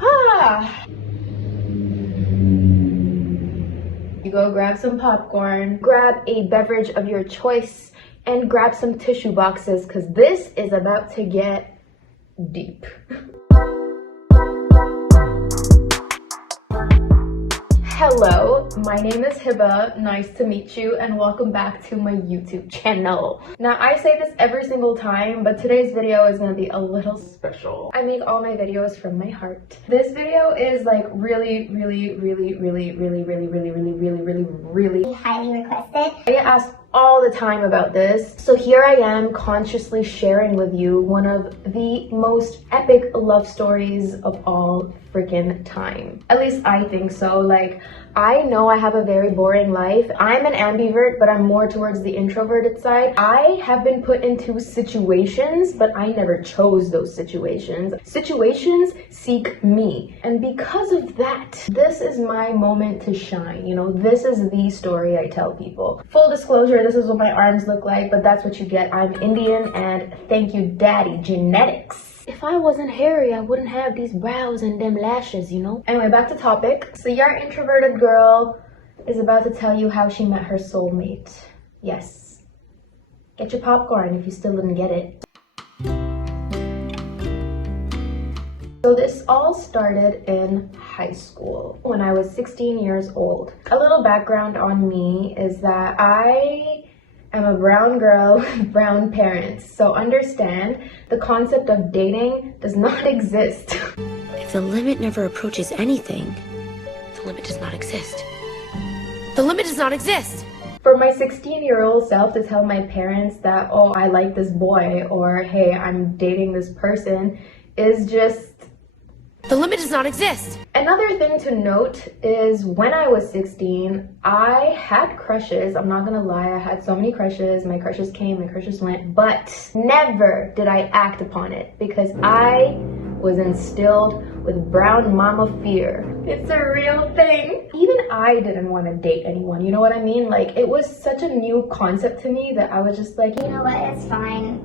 Ah. You go grab some popcorn, grab a beverage of your choice, and grab some tissue boxes because this is about to get deep. Hello, my name is Hiba, nice to meet you, and welcome back to my YouTube channel. Now, I say this every single time, but today's video is gonna be a little special. I make all my videos from my heart. This video is like really highly requested. I get asked all the time about this, so here I am consciously sharing with you one of the most epic love stories of all freaking time. At least I think so. Like, I know I have a very boring life. I'm an ambivert, but I'm more towards the introverted side. I have been put into situations, but I never chose those situations. Situations seek me. And because of that, this is my moment to shine. You know, this is the story I tell people. Full disclosure, this is what my arms look like, but that's what you get. I'm Indian, and thank you, daddy, genetics. If I wasn't hairy, I wouldn't have these brows and them lashes, you know? Anyway, back to topic. So your introverted girl is about to tell you how she met her soulmate. Yes. Get your popcorn if you still didn't get it. So this all started in high school when I was 16 years old. A little background on me is that I am a brown girl with brown parents. So understand, the concept of dating does not exist. If the limit never approaches anything, the limit does not exist. The limit does not exist! For my 16-year-old self to tell my parents that, oh, I like this boy, or hey, I'm dating this person, is just... The limit does not exist! Another thing to note is when I was 16, I had crushes. I'm not gonna lie, I had so many crushes. My crushes came, my crushes went, but never did I act upon it because I was instilled with brown mama fear. It's a real thing. Even I didn't want to date anyone, you know what I mean? Like, it was such a new concept to me that I was just like, you know what, it's fine.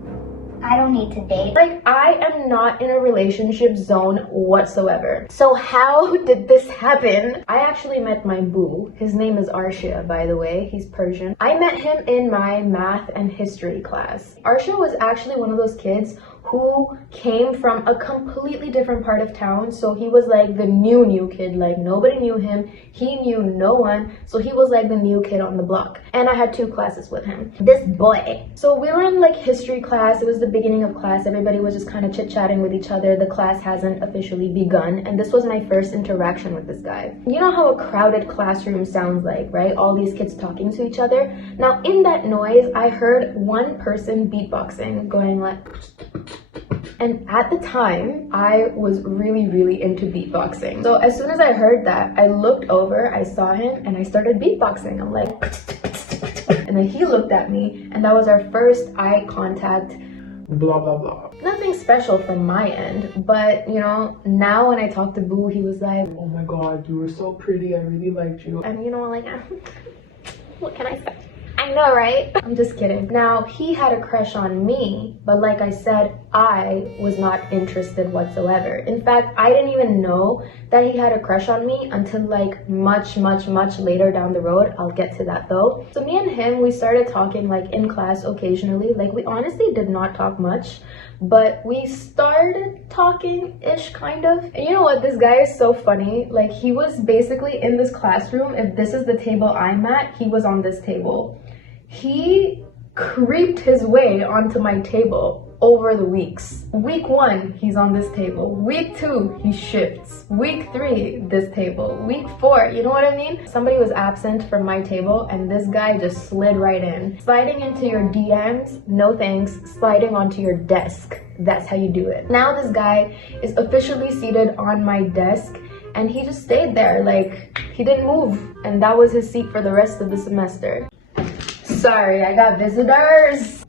I don't need to date. Like, I am not in a relationship zone whatsoever. So how did this happen? I actually met my boo. His name is Arsha, by the way. He's Persian. I met him in my math and history class. Arsha was actually one of those kids who came from a completely different part of town. So he was like the new kid. Like, nobody knew him. He knew no one. So he was like the new kid on the block. And I had 2 classes with him. This boy. So we were in like history class. It was the beginning of class. Everybody was just kind of chit-chatting with each other. The class hasn't officially begun. And this was my first interaction with this guy. You know how a crowded classroom sounds like, right? All these kids talking to each other. Now, in that noise, I heard one person beatboxing, going like... And at the time, I was really into beatboxing. So as soon as I heard that, I looked over, I saw him, and I started beatboxing. I'm like... And then he looked at me, and that was our first eye contact. Blah, blah, blah. Nothing special from my end, but, you know, now when I talk to Boo, he was like, oh my god, you were so pretty, I really liked you. And, you know, like, what can I say? I know, right? I'm just kidding. Now, he had a crush on me, but like I said, I was not interested whatsoever. In fact, I didn't even know that he had a crush on me until like much later down the road. I'll get to that though. So me and him, we started talking like in class occasionally. Like, we honestly did not talk much, but we started talking-ish, kind of. And you know what? This guy is so funny. Like, he was basically in this classroom. If this is the table I'm at, he was on this table. He creeped his way onto my table over the weeks. Week 1, he's on this table. Week 2, he shifts. Week 3, this table. Week 4, you know what I mean? Somebody was absent from my table and this guy just slid right in. Sliding into your DMs, no thanks. Sliding onto your desk, that's how you do it. Now this guy is officially seated on my desk and he just stayed there, like, he didn't move. And that was his seat for the rest of the semester. Sorry, I got visitors.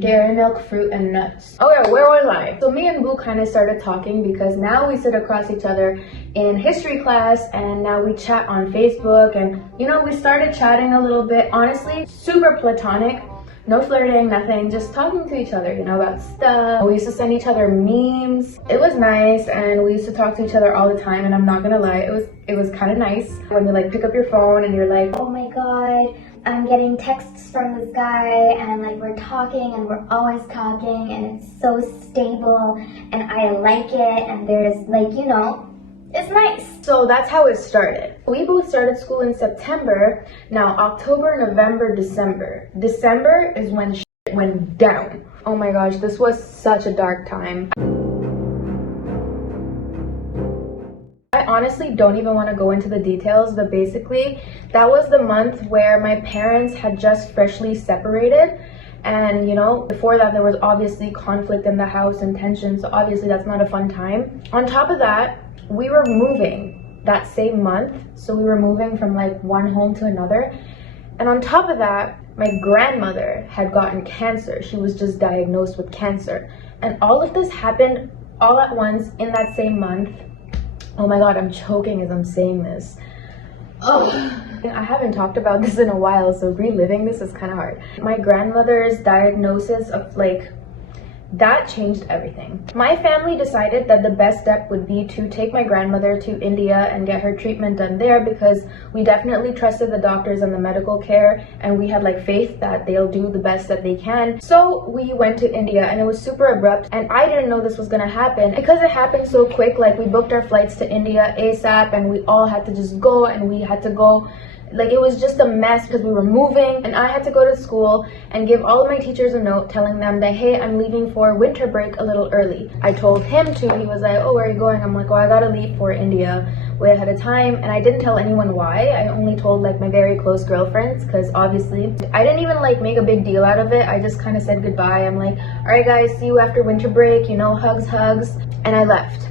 Dairy milk, fruit, and nuts. Okay, where was I? So me and Boo kind of started talking because now we sit across each other in history class and now we chat on Facebook and, you know, we started chatting a little bit. Honestly, super platonic. No flirting, nothing, just talking to each other, you know, about stuff. We used to send each other memes. It was nice, and we used to talk to each other all the time, and I'm not gonna lie, it was kind of nice when you like pick up your phone and you're like, Oh my god, I'm getting texts from this guy and like we're talking and we're always talking and it's so stable and I like it and there's like, you know, it's nice. so that's how it started. We both started school in September. Now October, November, December. December is when shit went down. Oh my gosh, this was such a dark time. I honestly don't even want to go into the details, but basically that was the month where my parents had just freshly separated. And you know, before that there was obviously conflict in the house and tension, so obviously that's not a fun time. On top of that, we were moving that same month, so we were moving from like one home to another. And on top of that, my grandmother had gotten cancer. She was just diagnosed with cancer, and all of this happened all at once in that same month. Oh my god, I'm choking as I'm saying this. Oh, I haven't talked about this in a while, so reliving this is kind of hard. My grandmother's diagnosis of like, that changed everything. My family decided that the best step would be to take my grandmother to India and get her treatment done there, because we definitely trusted the doctors and the medical care, and we had like faith that they'll do the best that they can. So we went to India, and it was super abrupt, and I didn't know this was gonna happen because it happened so quick. Like, we booked our flights to India ASAP, and we all had to just go, and we had to go. Like, it was just a mess because we were moving, and I had to go to school and give all of my teachers a note telling them that, hey, I'm leaving for winter break a little early. I told him to. He was like, oh, where are you going? I'm like, oh, I gotta leave for India way ahead of time. And I didn't tell anyone why. I only told like my very close girlfriends, because obviously I didn't even like make a big deal out of it. I just kind of said goodbye. I'm like, all right guys, see you after winter break, you know, hugs, and I left.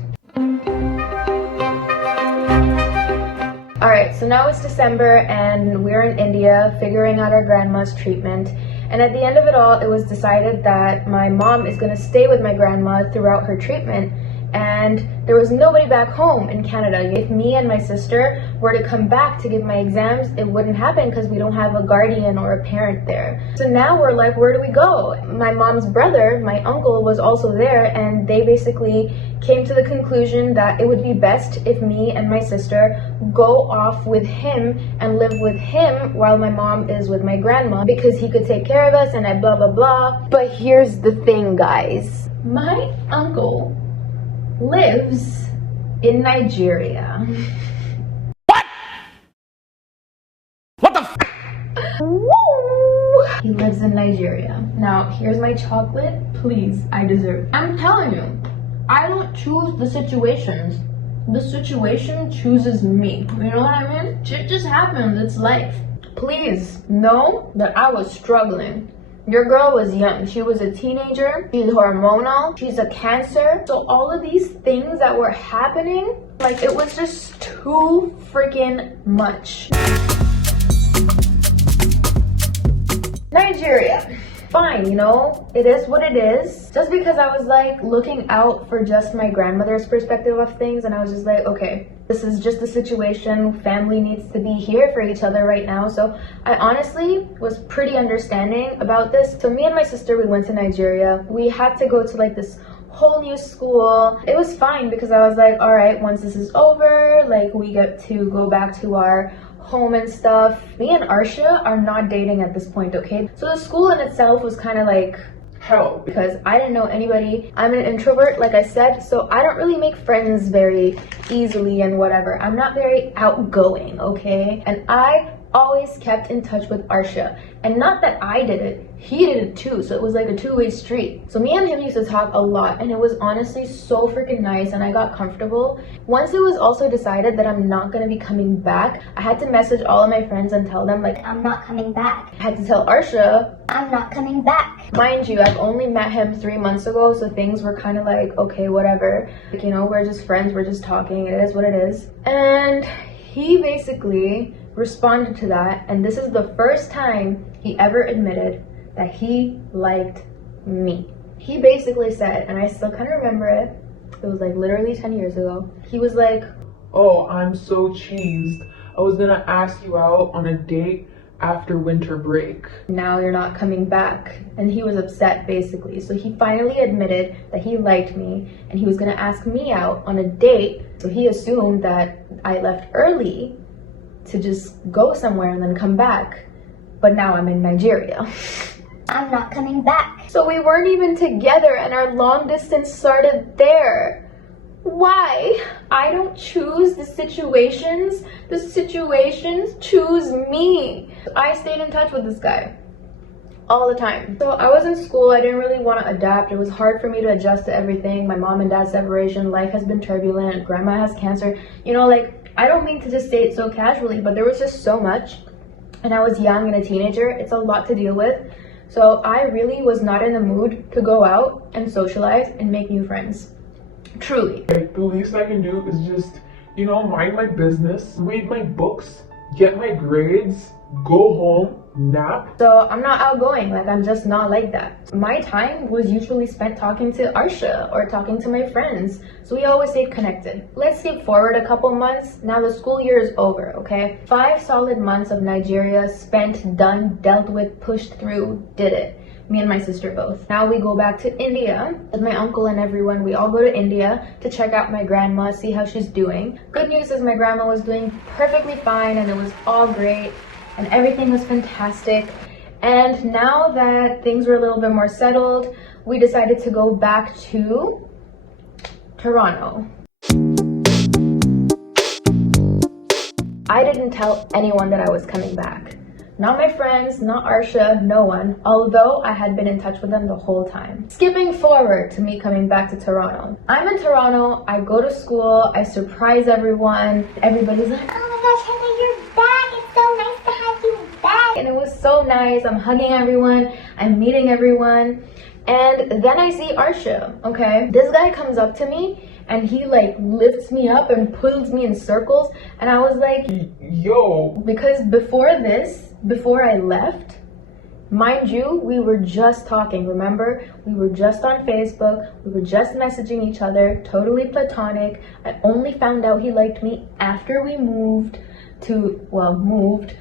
Alright, so now it's December and we're in India figuring out our grandma's treatment. And at the end of it all, it was decided that my mom is going to stay with my grandma throughout her treatment. And there was nobody back home in Canada. If me and my sister were to come back to give my exams, it wouldn't happen because we don't have a guardian or a parent there. So now we're like, where do we go? My mom's brother, my uncle, was also there, and they basically came to the conclusion that it would be best if me and my sister go off with him and live with him while my mom is with my grandma, because he could take care of us and blah blah blah. But here's the thing, guys. My uncle lives in Nigeria. What the f? Woo! He lives in Nigeria. Now, here's my chocolate. Please, I deserve it. I'm telling you, I don't choose the situations. The situation chooses me. You know what I mean? Shit just happens. It's life. Please know that I was struggling. Your girl was young. She was a teenager. She's hormonal. She's a cancer. So all of these things that were happening, like, it was just too freaking much. Nigeria. Fine, you know, it is what it is. Just because I was like looking out for just my grandmother's perspective of things, and I was just like, okay, this is just the situation. Family needs to be here for each other right now. So I honestly was pretty understanding about this. So me and my sister, we went to Nigeria. We had to go to like this whole new school. It was fine because I was like, all right, once this is over, like, we get to go back to our home and stuff. Me and Arsha are not dating at this point, okay? So the school in itself was kind of like hell because I didn't know anybody. I'm an introvert, like I said, so I don't really make friends very easily and whatever. I'm not very outgoing, okay? And I always kept in touch with Arsha. And not that I did it, he did it too. So it was like a two-way street. So me and him used to talk a lot, and it was honestly so freaking nice, and I got comfortable. Once it was also decided that I'm not gonna be coming back, I had to message all of my friends and tell them, like, I'm not coming back. I had to tell Arsha, I'm not coming back. mind you, I've only met him 3 months ago, so things were kind of like, okay, whatever. Like, you know, we're just friends, we're just talking, it is what it is. And he basically responded to that, and this is the first time he ever admitted that he liked me. He basically said, and I still kind of remember it, it was like literally 10 years ago, he was like, Oh, I'm so cheesed. I was gonna ask you out on a date after winter break. Now you're not coming back. And he was upset basically. So he finally admitted that he liked me and he was gonna ask me out on a date. So he assumed that I left early to just go somewhere and then come back. But now I'm in Nigeria. I'm not coming back. So we weren't even together and our long distance started there. Why? I don't choose the situations choose me. I stayed in touch with this guy all the time. So I was in school, I didn't really want to adapt. It was hard for me to adjust to everything. My mom and dad's separation, life has been turbulent, grandma has cancer. You know, like, I don't mean to just say it so casually, but there was just so much. And I was young and a teenager, it's a lot to deal with. So I really was not in the mood to go out and socialize and make new friends. Truly. Like, the least I can do is just, you know, mind my business, read my books, get my grades, go home, nap. So I'm not outgoing, like I'm just not like that. My time was usually spent talking to Arsha or talking to my friends. So we always stayed connected. Let's skip forward a couple months. Now the school year is over, okay? 5 solid months of Nigeria spent, done, dealt with, pushed through, did it. Me and my sister both. Now we go back to India with my uncle and everyone. We all go to India to check out my grandma, see how she's doing. Good news is my grandma was doing perfectly fine and it was all great and everything was fantastic. And now that things were a little bit more settled, we decided to go back to Toronto. I didn't tell anyone that I was coming back. Not my friends, not Arsha, no one, although I had been in touch with them the whole time. Skipping forward to me coming back to Toronto. I'm in Toronto, I go to school, I surprise everyone. Everybody's like, Oh my gosh, Heylo, you're back. It's so nice to have you back. and it was so nice. I'm hugging everyone, I'm meeting everyone. And then I see Arsha, okay? This guy comes up to me and he like lifts me up and pulls me in circles. And I was like, Yo. because before I left, mind you, we were just talking, remember? We were just on Facebook, we were just messaging each other, totally platonic. I only found out he liked me after we moved.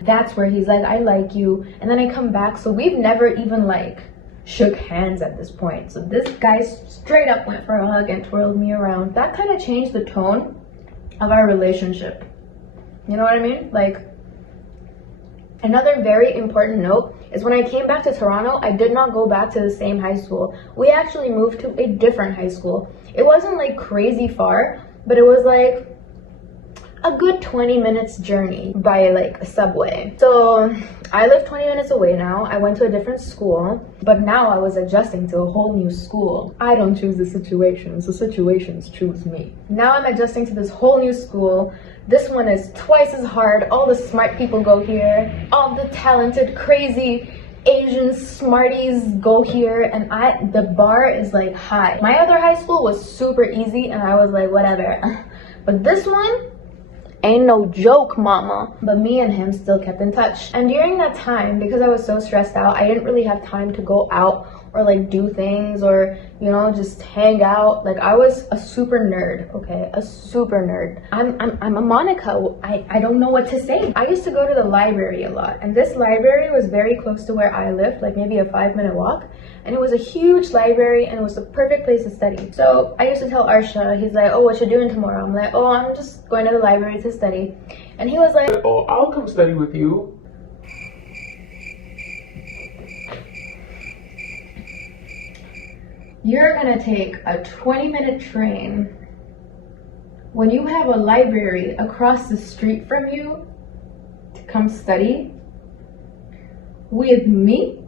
That's where he's like, I like you. And then I come back, so we've never even like shook hands at this point. So this guy straight up went for a hug and twirled me around. That kind of changed the tone of our relationship. You know what I mean? Like, another very important note is when I came back to Toronto, I did not go back to the same high school. We actually moved to a different high school. It wasn't like crazy far, but it was like a good 20 minutes journey by like a subway. So I live 20 minutes away now. I went to a different school, but now I was adjusting to a whole new school. I don't choose the situations choose me. Now I'm adjusting to this whole new school. This one is twice as hard. All the smart people go here. All the talented, crazy Asian smarties go here, and the bar is like high. My other high school was super easy and I was like, whatever. But this one, ain't no joke, mama. But me and him still kept in touch. And during that time, because I was so stressed out, I didn't really have time to go out or like do things or, you know, just hang out. Like, I was a super nerd, okay? A super nerd. I'm a Monica. I don't know what to say. I used to go to the library a lot, and this library was very close to where I lived, like maybe a 5-minute walk. And it was a huge library and it was the perfect place to study. So I used to tell Arsha, he's like, oh, what you doing tomorrow? I'm like, oh, I'm just going to the library to study. And he was like, Oh, I'll come study with you. you're gonna take a 20-minute train when you have a library across the street from you to come study with me?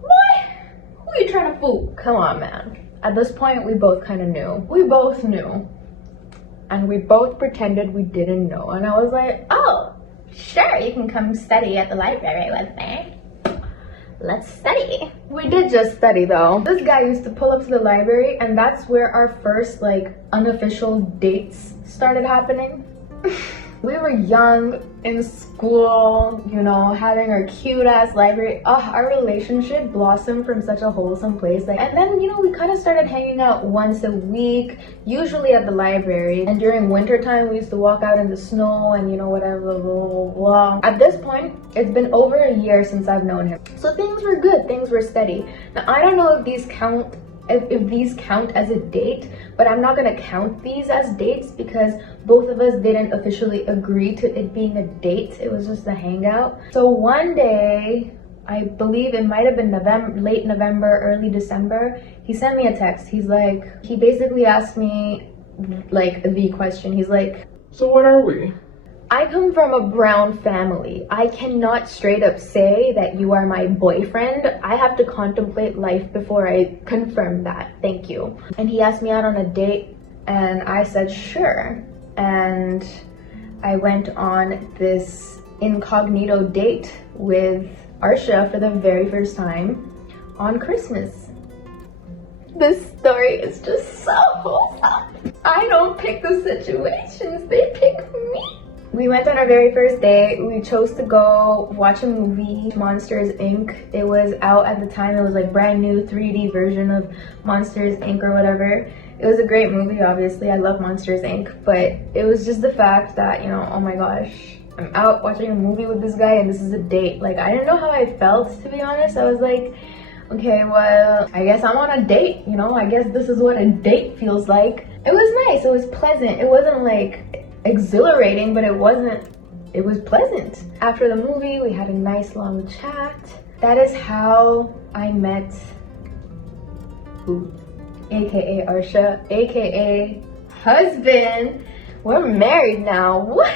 Who are you trying to fool? Come on, man. At this point, we both kind of knew. We both knew. And we both pretended we didn't know. And I was like, oh, sure, you can come study at the library with me. Let's study. We did just study though. This guy used to pull up to the library, and that's where our first like unofficial dates started happening. We were young in school, you know, having our cute ass library. Our relationship blossomed from such a wholesome place. Like, and then, you know, we kind of started hanging out once a week, usually at the library. And during winter time, we used to walk out in the snow and, you know, whatever, blah, blah, blah, blah. At this point, it's been over a year since I've known him. So things were good, things were steady. Now, I don't know if these count as a date, but I'm not gonna count these as dates because both of us didn't officially agree to it being a date. It was just a hangout. So one day, I believe it might have been late November, early December, he sent me a text. He basically asked me like the question. He's like, so what are we? I come from a brown family. I cannot straight up say that you are my boyfriend. I have to contemplate life before I confirm that. Thank you. And he asked me out on a date and I said sure. And I went on this incognito date with Arsha for the very first time on Christmas. This story is just so wholesome. I don't pick the situations, they pick me. We went on our very first date. We chose to go watch a movie, Monsters Inc. It was out at the time. It was like brand new 3D version of Monsters Inc. or whatever. It was a great movie, obviously. I love Monsters Inc. But it was just the fact that, you know, oh my gosh, I'm out watching a movie with this guy and this is a date. Like, I didn't know how I felt, to be honest. I was like, okay, well, I guess I'm on a date, you know? I guess this is what a date feels like. It was nice. It was pleasant. It wasn't like exhilarating, but it was pleasant. After the movie, we had a nice long chat. That is how I met who? AKA Arsha, AKA husband. We're married now. What?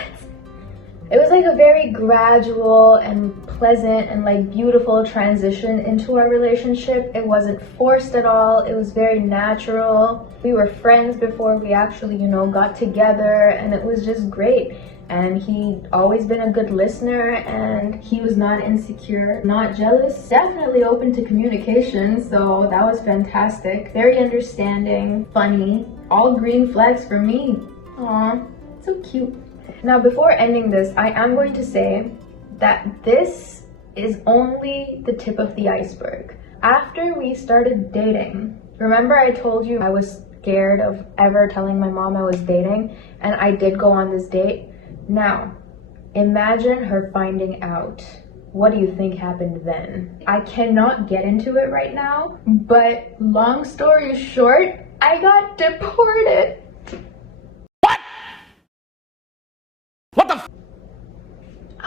It was like a very gradual and pleasant and like beautiful transition into our relationship. It wasn't forced at all. It was very natural. We were friends before we actually, you know, got together, and it was just great. And he'd always been a good listener, and he was not insecure, not jealous, definitely open to communication, so that was fantastic. Very understanding, funny, all green flags for me. Aw, so cute. Now, before ending this, I am going to say that this is only the tip of the iceberg. After we started dating, remember I told you I was scared of ever telling my mom I was dating, and I did go on this date. Now, imagine her finding out. What do you think happened then? I cannot get into it right now, but long story short, I got deported.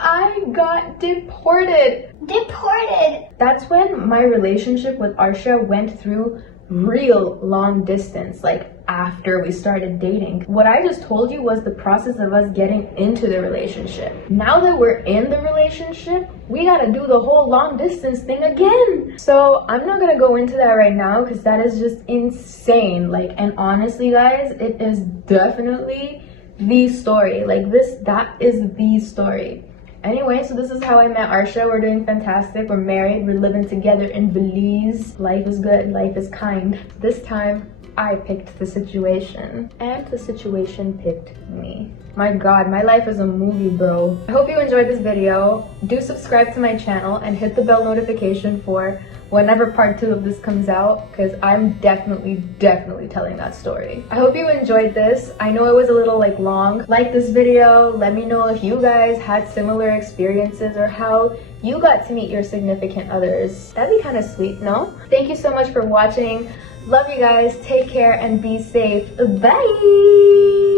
I got deported. Deported! That's when my relationship with Arsha went through real long distance, like after we started dating. What I just told you was the process of us getting into the relationship. Now that we're in the relationship, we gotta do the whole long distance thing again. So I'm not gonna go into that right now because that is just insane. Like, and honestly guys, it is definitely the story. Like that is the story. Anyway, so this is how I met Arsha. We're doing fantastic. We're married. We're living together in Belize. Life is good. Life is kind. This time, I picked the situation. And the situation picked me. My god, my life is a movie, bro. I hope you enjoyed this video. Do subscribe to my channel and hit the bell notification for whenever part 2 of this comes out, because I'm definitely telling that story. I hope you enjoyed this. I know it was a little like long. Like this video. Let me know if you guys had similar experiences or how you got to meet your significant others. That'd be kind of sweet, no? Thank you so much for watching. Love you guys. Take care and be safe. Bye!